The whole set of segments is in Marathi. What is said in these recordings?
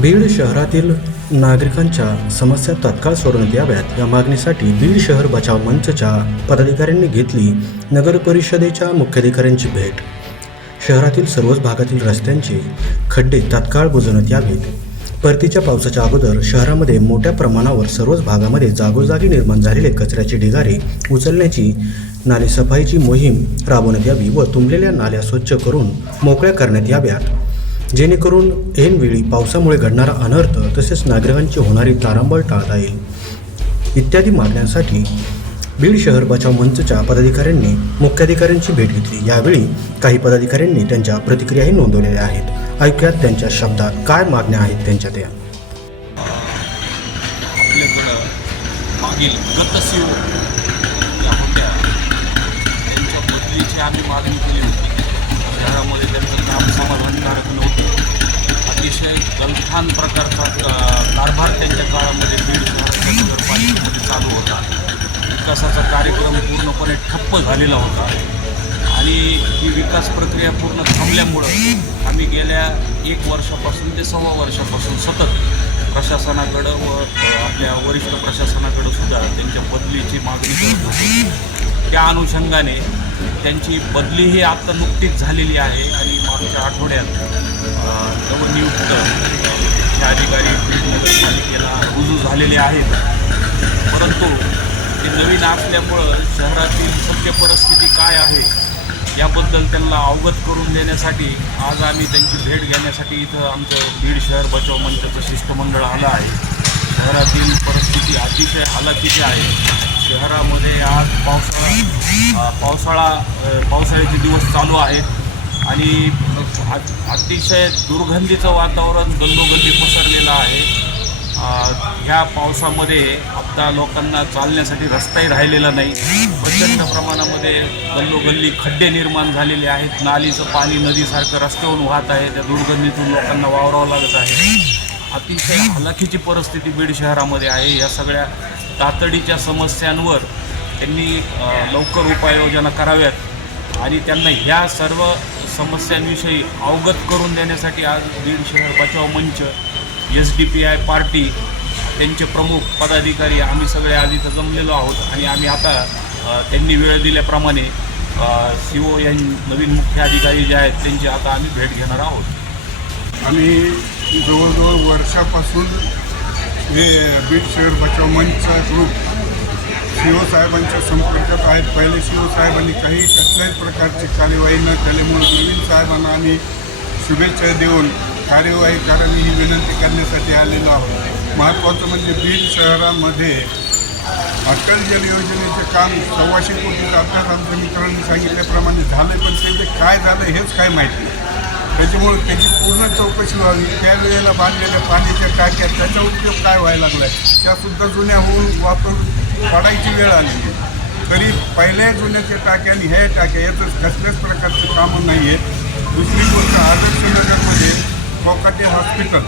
बीड शहरातील नागरिकांच्या समस्या तत्काळ सोडवण्यात याव्यात. या मागणीसाठी बीड शहर बचाव मंचच्या पदाधिकाऱ्यांनी घेतली नगर परिषदेच्या मुख्याधिकाऱ्यांची भेट. शहरातील सर्वच भागातील रस्त्यांचे खड्डे तात्काळ बुजवण्यात यावेत. परतीच्या पावसाच्या अगोदर शहरामध्ये मोठ्या प्रमाणावर सर्वच भागामध्ये जागोजागी निर्माण झालेले कचऱ्याचे ढिगारे उचलण्याची नाले सफाईची मोहीम राबवण्यात यावी व तुंबलेल्या नाल्या स्वच्छ करून मोकळ्या करण्यात याव्यात. जेणेकरून ऐनवेळी पावसामुळे घडणारा अनर्थ तसेच नागरिकांची होणारी तारांबळ टाळता येईल. इत्यादी मागण्यांसाठी बीड शहर बचाव मंचच्या पदाधिकाऱ्यांनी मुख्याधिकाऱ्यांची भेट घेतली. यावेळी काही पदाधिकाऱ्यांनी त्यांच्या प्रतिक्रियाही नोंदवलेल्या आहेत. ऐकूयात त्यांच्या शब्दात काय मागण्या आहेत त्यांच्या त्या. आपल्याकडं मागील गतशिव या होत्या. त्यांच्या बदलीची आम्ही मागणी केली होती. शहरामध्ये त्यांचं काम समाधानकारक नव्हतं. अतिशय गलथान प्रकारचा कारभार त्यांच्या काळामध्ये बीड शहराच्या नगरपालिकेमध्ये चालू होता. विकासाचा कार्यक्रम पूर्णपणे ठप्प झालेला होता. आणि ही विकास प्रक्रिया पूर्ण थांबल्यामुळं आम्ही गेल्या एक वर्षापासून ते सव्वा वर्षापासून सतत प्रशासनाकडं व आपल्या वरिष्ठ प्रशासनाकडं सुद्धा त्यांच्या बदलीची मागणी करतो त्या अनुषंगाने त्यांची बदलीही आत्ता नुकतीच झालेली आहे आणि मागच्या आठवड्यात नवनियुक्त मुख्य अधिकारी नगरपालिकेला रुजू झालेले आहेत. परंतु ते नवीन असल्यामुळं शहरातील सत्य परिस्थिती काय आहे याबद्दल त्यांना अवगत करून देण्यासाठी आज आम्ही त्यांची भेट घेण्यासाठी इथं आमचं बीड शहर बचाव मंचाचं शिष्टमंडळ आलं आहे. शहरातील परिस्थिती अतिशय हालाकीची आहे. शहरामध्ये आज पावसाळा पावसाळा पावसाळ्याचे दिवस चालू आहेत. आणि अतिशय दुर्गंधीचं वातावरण गल्लोगल्ली पसरलेलं आहे. ह्या पावसामध्ये आता लोकांना चालण्यासाठी रस्ताही राहिलेला नाही. प्रचंड प्रमाणामध्ये गल्लोगल्ली खड्डे निर्माण झालेले आहेत. नालीचं पाणी नदीसारखं रस्त्यावरून वाहत आहे. त्या दुर्गंधीतून लोकांना वावरावं लागत आहे. अतिशय हलाखीची परिस्थिती बीड शहरामध्ये आहे. या सगळ्या तातडीच्या समस्यांवर त्यांनी लवकर उपाययोजना कराव्यात आणि त्यांना ह्या सर्व समस्यांविषयी अवगत करून देण्यासाठी आज बीड शहर बचाव मंच S D P I party त्यांचे प्रमुख पदाधिकारी आम्ही सगळे आज इथं जमलेलो आहोत आणि आम्ही आता त्यांनी वेळ दिल्याप्रमाणे सी ओ एन नवीन मुख्य अधिकारी जे आहेत त्यांची आता आम्ही भेट घेणार आहोत. आम्ही जवळजवळ वर्षापासून हे बीड शहर बचाव मंचचा ग्रुप शिव साहेबांच्या संपर्कात आहेत. पहिले शिव साहेबांनी काही कसल्याही प्रकारची कार्यवाही न केल्यामुळे नवीन साहेबांना आम्ही शुभेच्छा देऊन कार्यवाही करावी ही विनंती करण्यासाठी आलेलो आहोत. महत्त्वाचं म्हणजे बीड शहरामध्ये अटल जल योजनेचं काम सव्वाशे कोटीचं अर्थात आमच्या मित्रांनी सांगितल्याप्रमाणे झालं पण ते काय झालं हेच काय माहिती नाही. त्याच्यामुळे त्याची पूर्ण चौकशी व्हावी त्यावेळेला बांधलेल्या पाण्याच्या टाक्या त्याचा उपयोग काय व्हायला लागला आहे त्यासुद्धा जुन्या होऊन वापर पडायची वेळ आलेली आहे. तरी पहिल्या जुन्याच्या टाक्या आणि ह्या टाक्या याचं कसल्याच प्रकारचं कामं नाही आहेत दुसरी गोष्ट आदर्श नगरमध्ये कोकाटे हॉस्पिटल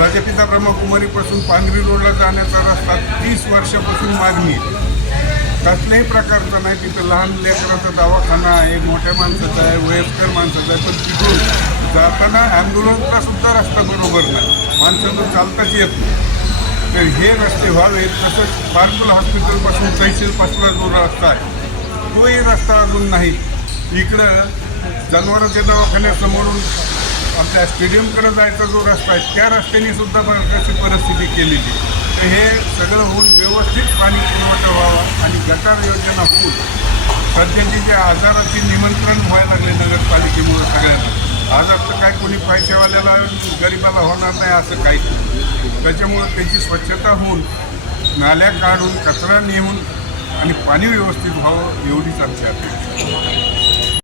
राजपिता ब्रह्मकुमारीपासून पांगरी रोडला जाण्याचा रस्ता तीस वर्षापासून मागणी आहे. कसल्याही प्रकारचा नाही तिथं लहान लेकराचा दवाखाना आहे मोठ्या माणसाचा आहे वयस्कर माणसाचा आहे पण तिथून जाताना ॲम्ब्युलन्सला सुद्धा रस्ता बरोबर नाही. माणसांना चालताच येत नाही. तर हे रस्ते व्हावेत तसंच बारकुल हॉस्पिटलपासून तहसीलपासला जो रस्ता आहे तोही रस्ता अजून नाही. इकडं जनावरांच्या दवाखान्यासमोरून आपल्या स्टेडियमकडे जायचा जो रस्ता आहे त्या रस्त्याने सुद्धा प्रकारची परिस्थिती केलेली आहे. तर हे सगळं होऊन व्यवस्थित पाणी पुरवठा व्हावा आणि गटार योजना होऊन सध्याची जे आजाराची निमंत्रण व्हायला लागले नगरपालिकेमुळे सगळ्यांना. आजार तर काय कोणी पैशावाल्याला गरिबाला होणार नाही असं काही त्याच्यामुळं त्याची स्वच्छता होऊन नाल्या काढून कचरा नेऊन आणि पाणी व्यवस्थित व्हावं एवढीच आमची अपेक्षा.